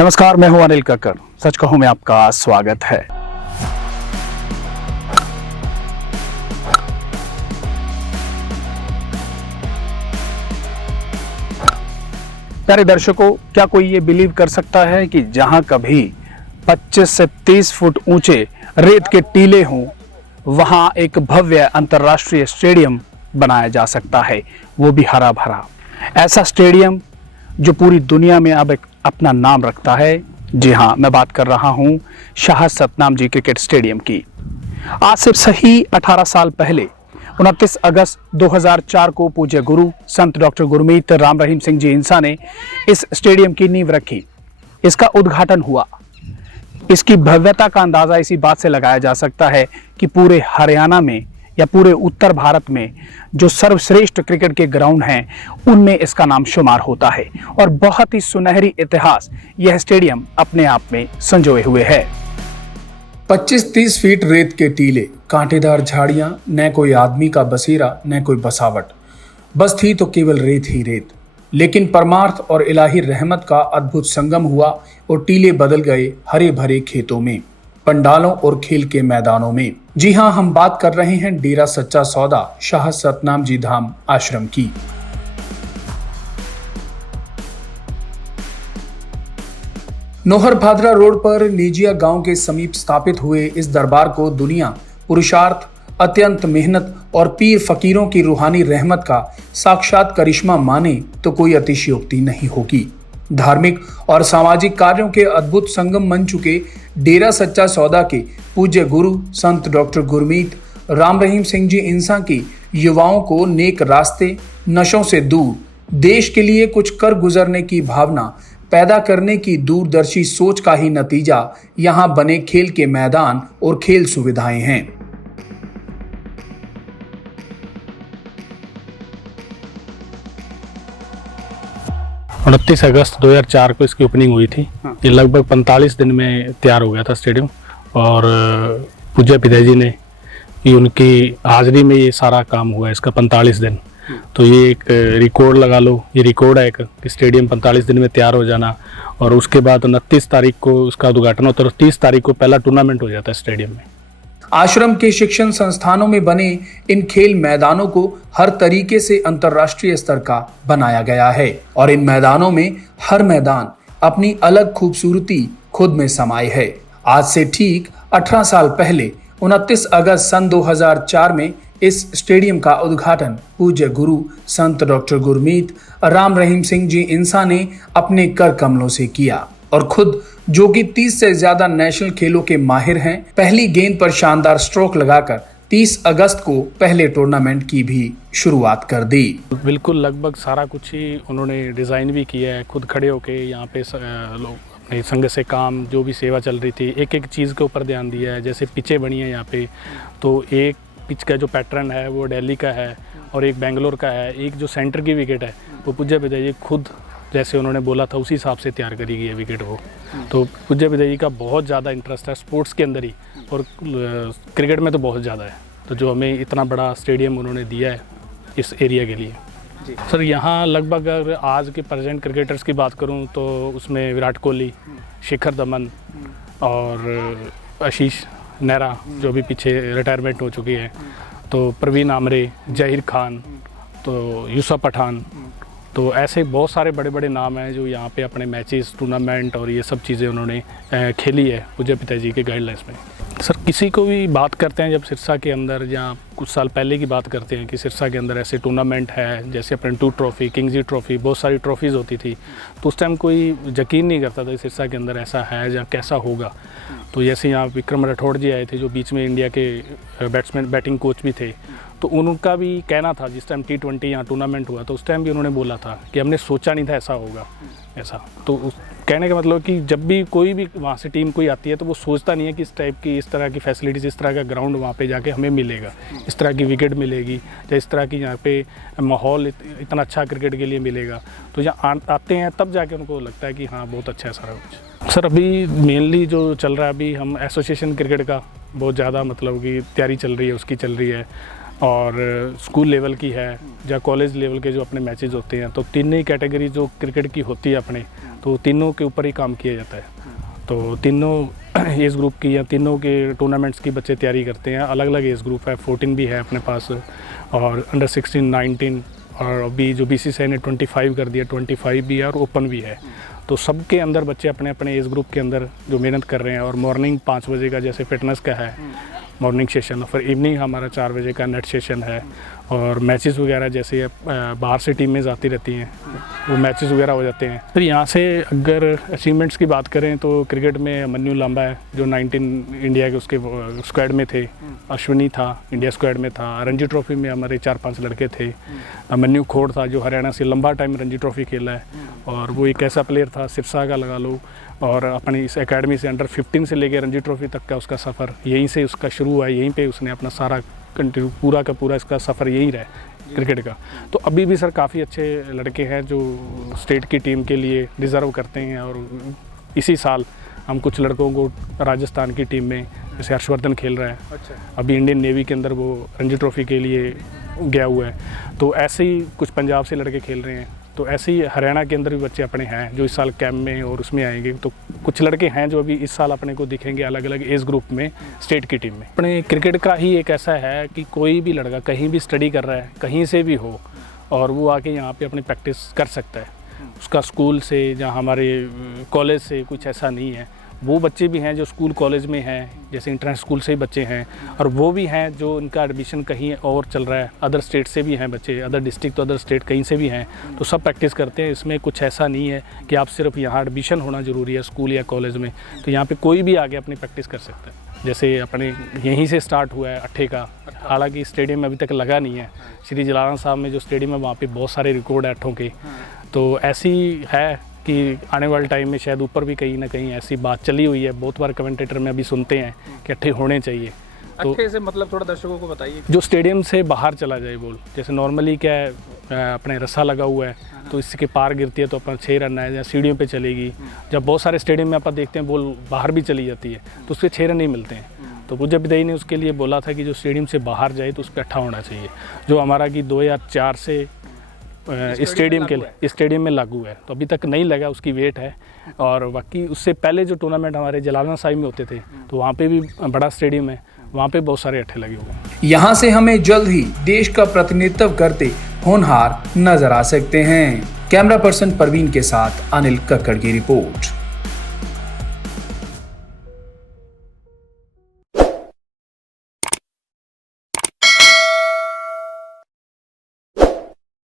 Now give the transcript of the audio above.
नमस्कार, मैं हूं अनिल कक्कड़। सच कहूं में आपका स्वागत है। प्यारे दर्शकों, क्या कोई ये बिलीव कर सकता है कि जहां कभी 25 से 30 फुट ऊंचे रेत के टीले हों, वहां एक भव्य अंतर्राष्ट्रीय स्टेडियम बनाया जा सकता है, वो भी हरा भरा। ऐसा स्टेडियम जो पूरी दुनिया में अब एक अपना नाम रखता है। जी हाँ, मैं बात कर रहा हूं शाह सतनामजी क्रिकेट स्टेडियम की। आज से सही 18 साल पहले 29 अगस्त 2004 को पूज्य गुरु संत डॉक्टर गुरमीत राम रहीम सिंह जी इंसा ने इस स्टेडियम की नींव रखी। इसका उद्घाटन हुआ। इसकी भव्यता का अंदाजा इसी बात से लगाया जा सकता है कि पूरे हरियाणा में या पूरे उत्तर भारत में जो सर्वश्रेष्ठ क्रिकेट के ग्राउंड हैं, उनमें इसका नाम शुमार होता है और बहुत ही सुनहरी इतिहास यह स्टेडियम अपने आप में संजोए हुए है। 25-30 फीट रेत के टीले, कांटेदार झाड़ियां, न कोई आदमी का बसेरा न कोई बसावट, बस थी तो केवल रेत ही रेत। लेकिन परमार्थ और इलाही रहमत का अद्भुत संगम हुआ और टीले बदल गए हरे भरे खेतों में, पंडालों और खेल के मैदानों में। जी हां, हम बात कर रहे हैं डेरा सच्चा सौदा शाह सतनामजी धाम आश्रम की। नोहर भादरा रोड पर नेजिया गांव के समीप स्थापित हुए इस दरबार को दुनिया पुरुषार्थ, अत्यंत मेहनत और पीर फकीरों की रूहानी रहमत का साक्षात करिश्मा माने तो कोई अतिशयोक्ति नहीं होगी। धार्मिक और सामाजिक कार्यों के अद्भुत संगम बन चुके डेरा सच्चा सौदा के पूज्य गुरु संत डॉक्टर गुरमीत राम रहीम सिंह जी इंसा की युवाओं को नेक रास्ते, नशों से दूर, देश के लिए कुछ कर गुजरने की भावना पैदा करने की दूरदर्शी सोच का ही नतीजा यहां बने खेल के मैदान और खेल सुविधाएं हैं। उनतीस अगस्त 2004 को इसकी ओपनिंग हुई थी। ये लगभग 45 दिन में तैयार हो गया था स्टेडियम और पूज्य पिताजी ने ये उनकी हाजिरी में ये सारा काम हुआ इसका 45 दिन। तो ये एक रिकॉर्ड लगा लो, ये रिकॉर्ड है एक स्टेडियम 45 दिन में तैयार हो जाना। और उसके बाद 29 तारीख को उसका उद्घाटन होता है और 30 तारीख को पहला टूर्नामेंट हो जाता है स्टेडियम में। आश्रम के शिक्षण संस्थानों में बने इन खेल मैदानों को हर तरीके से अंतर्राष्ट्रीय स्तर का बनाया गया है और इन मैदानों में हर मैदान अपनी अलग खूबसूरती खुद में समाये है। आज से ठीक 18 साल पहले 29 अगस्त सन 2004 में इस स्टेडियम का उद्घाटन पूज्य गुरु संत डॉक्टर गुरमीत राम रहीम सिंह जी इंसा ने अपने कर कमलों से किया और खुद, जो कि 30 से ज्यादा नेशनल खेलों के माहिर हैं, पहली गेंद पर शानदार स्ट्रोक लगाकर 30 अगस्त को पहले टूर्नामेंट की भी शुरुआत कर दी। बिल्कुल लगभग सारा कुछ ही उन्होंने डिज़ाइन भी किया है, खुद खड़े होके यहाँ पे लोग अपने संघ से काम, जो भी सेवा चल रही थी, एक एक चीज़ के ऊपर ध्यान दिया है। जैसे पिचें बनी है यहाँ पे, तो एक पिच का जो पैटर्न है वो दिल्ली का है और एक बेंगलोर का है। एक जो सेंटर की विकेट है वो पूज्य पिताजी खुद, जैसे उन्होंने बोला था उसी हिसाब से तैयार करी गई है विकेट वो। तो पूज्य पिताजी का बहुत ज़्यादा इंटरेस्ट है स्पोर्ट्स के अंदर ही और क्रिकेट में तो बहुत ज़्यादा है। तो जो हमें इतना बड़ा स्टेडियम उन्होंने दिया है इस एरिया के लिए। सर, यहाँ लगभग अगर आज के प्रेजेंट क्रिकेटर्स की बात करूँ तो उसमें विराट कोहली, शिखर धवन और आशीष नेहरा जो भी पीछे रिटायरमेंट हो चुकी है, तो प्रवीण आमरे, जहीर खान, तो यूसुफ पठान, तो ऐसे बहुत सारे बड़े बड़े नाम हैं जो यहाँ पे अपने मैचेस, टूर्नामेंट और ये सब चीज़ें उन्होंने खेली है पूज्य पिताजी के गाइडलाइंस में। सर, किसी को भी बात करते हैं जब सिरसा के अंदर, या कुछ साल पहले की बात करते हैं कि सिरसा के अंदर ऐसे टूर्नामेंट है, जैसे अपने 2 ट्रॉफी, किंग्जी ट्रॉफी, बहुत सारी ट्रॉफीज़ होती थी, तो उस टाइम कोई यकीन नहीं करता था कि सिरसा के अंदर ऐसा है या कैसा होगा। तो जैसे यहाँ विक्रम राठौड़ जी आए थे जो बीच में इंडिया के बैटिंग कोच भी थे, तो उनका भी कहना था जिस टाइम T20 यहाँ टूर्नामेंट हुआ तो उस टाइम भी उन्होंने बोला था कि हमने सोचा नहीं था ऐसा होगा ऐसा। तो उस कहने का मतलब कि जब भी कोई भी वहाँ से टीम कोई आती है तो वो सोचता नहीं है कि इस टाइप की, इस तरह की फैसिलिटीज़, इस तरह का ग्राउंड वहाँ पे जाके हमें मिलेगा, इस तरह की विकेट मिलेगी या इस तरह की यहाँ पे माहौल इतना अच्छा क्रिकेट के लिए मिलेगा। तो यहाँ आते हैं तब जाके उनको लगता है कि हाँ बहुत अच्छा है सारा कुछ। सर, अभी मेनली जो चल रहा है, अभी हम एसोसिएशन क्रिकेट का बहुत ज़्यादा मतलब कि तैयारी चल रही है, उसकी चल रही है। और स्कूल लेवल की है या कॉलेज लेवल के जो अपने मैचेस होते हैं, तो तीनों ही कैटेगरी जो क्रिकेट की होती है अपने, तो तीनों के ऊपर ही काम किया जाता है। तो तीनों एज ग्रुप की या तीनों के टूर्नामेंट्स की बच्चे तैयारी करते हैं। अलग अलग एज ग्रुप है, 14 भी है अपने पास और अंडर 16, 19 और अभी जो BCCI ने 25 कर दिया, 25 भी है और ओपन भी है। तो सबके अंदर बच्चे अपने अपने एज ग्रुप के अंदर जो मेहनत कर रहे हैं। और मॉर्निंग 5 बजे का जैसे फिटनेस का है मॉर्निंग सेशन, और फिर इवनिंग हमारा 4 बजे का नेट सेशन है। और मैचेस वगैरह जैसे बाहर से टीमें आती रहती हैं, वो मैचेस वगैरह हो जाते हैं। फिर यहाँ से अगर अचीवमेंट्स की बात करें तो क्रिकेट में मन्नू लांबा है जो 19 इंडिया के उसके स्क्वाड में थे, अश्विनी था इंडिया स्क्वाड में था, रणजी ट्रॉफी में हमारे 4-5 लड़के थे। मन्नू खोड़ था जो हरियाणा से लंबा टाइम रणजी ट्रॉफी खेला है, और वो एक ऐसा प्लेयर था, सिरसा का लगा लो। और अपनी इस एकेडमी से अंडर 15 से लेकर रणजी ट्रॉफी तक का उसका सफ़र यहीं से उसका शुरू हुआ है, यहीं पे उसने अपना सारा कंटिन्यू पूरा का पूरा इसका सफ़र यही रहा है क्रिकेट का। तो अभी भी सर काफ़ी अच्छे लड़के हैं जो स्टेट की टीम के लिए डिज़र्व करते हैं। और इसी साल हम कुछ लड़कों को राजस्थान की टीम में, जैसे हर्षवर्धन खेल रहा है, अभी इंडियन नेवी के अंदर वो रणजी ट्रॉफी के लिए गया हुआ है। तो ऐसे ही कुछ पंजाब से लड़के खेल रहे हैं। तो ऐसे ही हरियाणा के अंदर भी बच्चे अपने हैं जो इस साल कैंप में और उसमें आएंगे। तो कुछ लड़के हैं जो अभी इस साल अपने को दिखेंगे अलग अलग एज ग्रुप में स्टेट की टीम में। अपने क्रिकेट का ही एक ऐसा है कि कोई भी लड़का कहीं भी स्टडी कर रहा है, कहीं से भी हो, और वो आके यहाँ पे अपनी प्रैक्टिस कर सकता है। उसका स्कूल से या हमारे कॉलेज से कुछ ऐसा नहीं है। वो बच्चे भी हैं जो स्कूल कॉलेज में हैं, जैसे इंटरनेशनल स्कूल से ही बच्चे हैं, और वो भी हैं जो उनका एडमिशन कहीं और चल रहा है, अदर स्टेट से भी हैं बच्चे, अदर डिस्ट्रिक्ट तो अदर स्टेट कहीं से भी हैं। तो सब प्रैक्टिस करते हैं। इसमें कुछ ऐसा नहीं है कि आप सिर्फ यहाँ एडमिशन होना ज़रूरी है स्कूल या कॉलेज में। तो यहाँ पे कोई भी आगे अपनी प्रैक्टिस कर सकता है। जैसे अपने यहीं से स्टार्ट हुआ है अट्ठे का, हालांकि स्टेडियम में अभी तक लगा नहीं है। श्री जलाराम साहब में जो स्टेडियम है वहाँ पे बहुत सारे रिकॉर्ड है अट्ठों के। तो ऐसी है कि आने वाले टाइम में शायद ऊपर भी कहीं ना कहीं ऐसी बात चली हुई है। बहुत बार कमेंटेटर में अभी सुनते हैं कि अट्ठे होने चाहिए। तो अट्ठे से मतलब थोड़ा दर्शकों को बताइए। जो स्टेडियम से बाहर चला जाए बॉल, जैसे नॉर्मली क्या है अपने रस्सा लगा हुआ है, तो इसके पार गिरती है तो अपना 6 रन है, या सीढ़ियों पे चलेगी। जब बहुत सारे स्टेडियम में आप देखते हैं बॉल बाहर भी चली जाती है तो उसके 6 रन नहीं मिलते हैं। तो मुझे विदई ने उसके लिए बोला था कि जो स्टेडियम से बाहर जाए तो उस पर अट्ठा होना चाहिए, जो हमारा कि 2004 से स्टेडियम में लागू है। तो अभी तक नहीं लगा, उसकी वेट है। और बाकी उससे पहले जो टूर्नामेंट हमारे जलालना साहिब में होते थे, तो वहाँ पे भी बड़ा स्टेडियम है, वहाँ पे बहुत सारे अट्ठे लगे हुए हैं। यहाँ से हमें जल्द ही देश का प्रतिनिधित्व करते होनहार नजर आ सकते हैं। कैमरा पर्सन परवीन के साथ अनिल कक्कड़ की रिपोर्ट।